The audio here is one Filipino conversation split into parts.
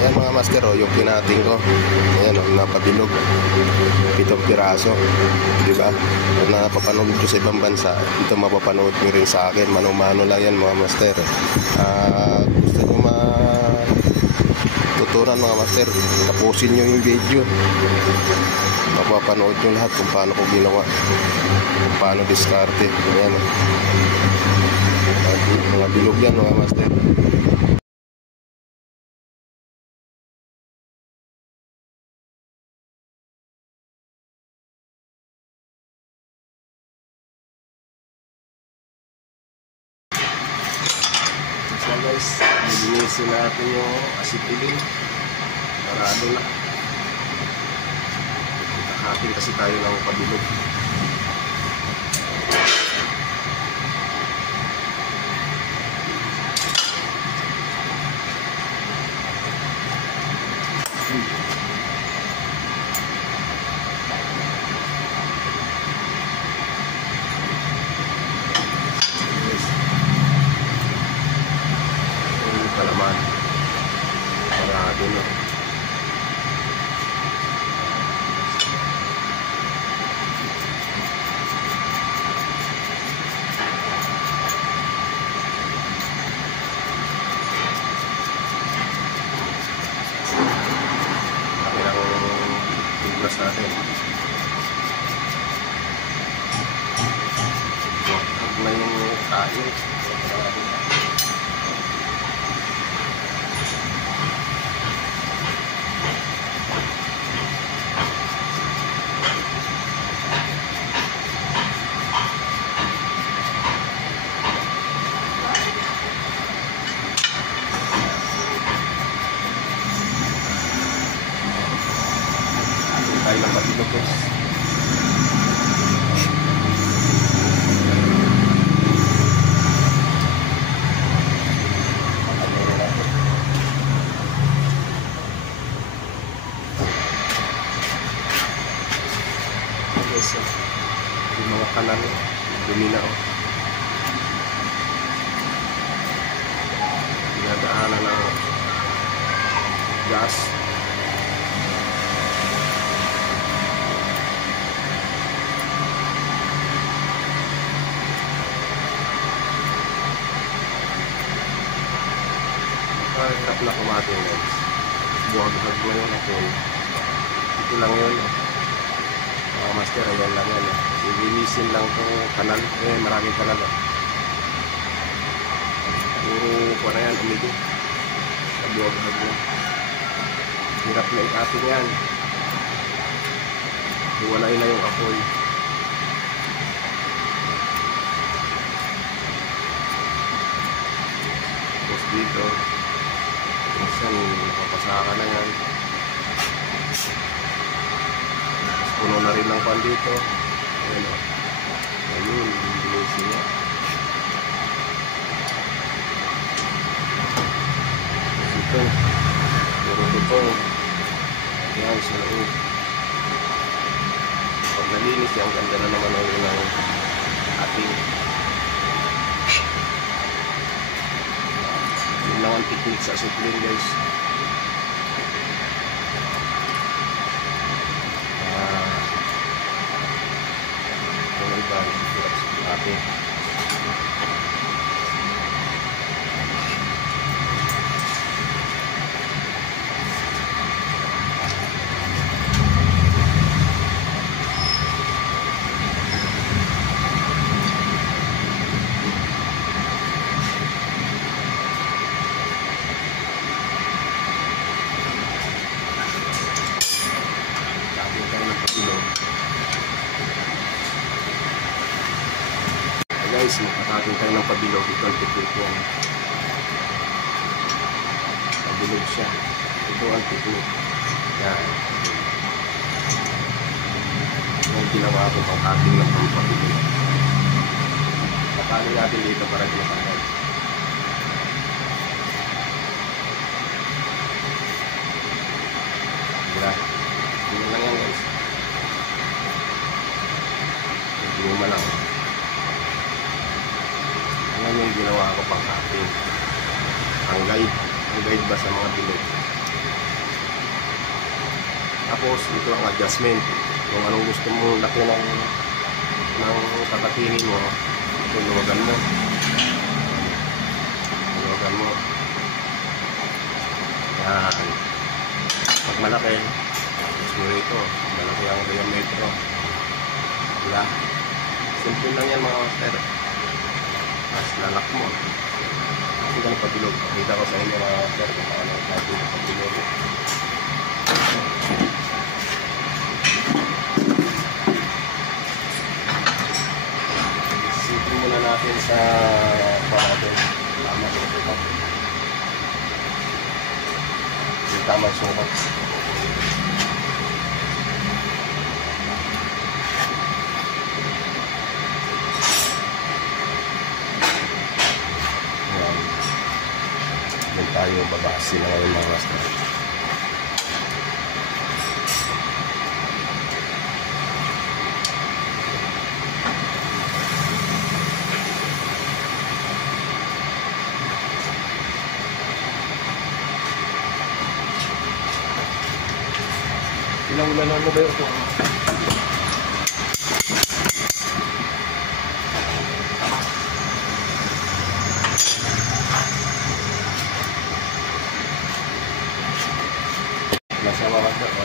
Ayan mga master, oh, yung kinating ko. Ayan, oh, napabilog. 7 piraso. Diba? Kung napapanood ko sa ibang bansa, ito mapapanood nyo rin sa akin. Mano-mano lang yan mga master. Gusto nyo matutunan mga master, tapusin nyo yung video. Mapapanood nyo lahat kung paano ko ginawa, kung paano diskarte. Ayan, oh. Mga bilog yan mga master. So guys, nilinisin natin yung acetylene. Parado na. Kakating kasi tayo ng pabilog. Palaman. Parado na. Natin. Huwag na yung kain. Tayo ng pabilog guys. Guys, yung mga kanal dumi na oh. Dinadaanan ng gas. Hirap na kumating guys. Buwag-hag na yun ako. Ito lang yun. Mga master, ayan lang yan. Ilinisin lang itong kanal. Maraming kanal. Puro ko na yan, umigo. Buwag-hag na. Hirap na ikating yan. Iwalay na yung apoy. Tapos dito minsan napapasaka na yan. Tapos puno na rin ng pan dito. Ayun o. Ayun, linisin niya. Ito, puro tutong. Yan sa loob. Pag nalinis yan, ganda na naman ulit ng ating. Yun lang ang technique sa acetylene guys. Yung iba, hirap sa ating. Guys, magkakating tayo ng pabilog. Ito ang technique yan. Pabilog siya. Ito ang technique. Yan. Yung ginawa ko pang ating ng pabilog. Papalo natin dito para ginapagay. Diba? Yun lang yan guys. Luma lang. Yan yung ginawa ko pang cutting. Ang guide ba sa mga bilog. Tapos ito ang adjustment. Kung anong gusto mo laki ng kakatinin mo, tulugan mo. Tulugan mo. Yan. Pag malaki, ito, malaki ang diametro. Wala. Simple lang yan mga master. Mas lalak mo. Hindi ka na pabilog. Pakita ko sa inyo mga master kung paano natin pabilog. Isipin muna natin sa natin. Tamang sukat. Yung tamang sukat. Tayo babase na ngayon mga master. Ilang ulan mo ba ito? Nasa wakas na po.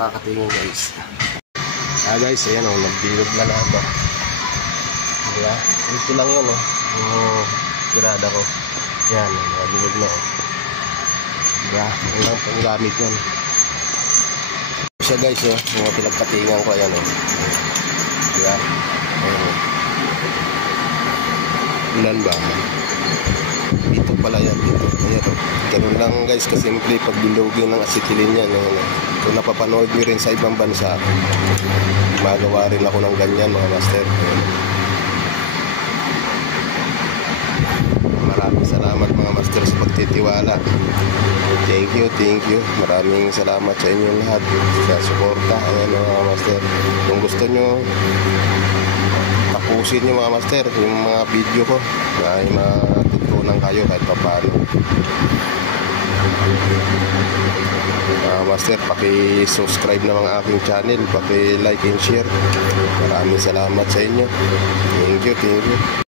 makakatingin guys. Guys, ayan o, nagbilog na ako. Diba? Ito lang yun o, yung tirada ko. Yan, nagbilog na o. Diba? Ang lang pang gamit yun. Siya guys o, yung mga pinagkatingan ko, ayan o. Diba? Ayan o. Ulan ba? Dito pala yan, dito. Ayan o. Ganun lang guys, kasimple pagbilogin ng acetylen yan. Kung napapanood nyo rin sa ibang bansa, magawa rin ako ng ganyan mga master. Maraming salamat mga master sa pagtitiwala. Thank you. Maraming salamat sa inyo lahat sa suporta. Ayan mga master. Kung gusto nyo, tapusin nyo mga master yung mga video ko ay matutunan kayo kahit pa paano. Master, paki-subscribe na mga aking channel, paki-like and share. Maraming salamat sa inyo. Thank you.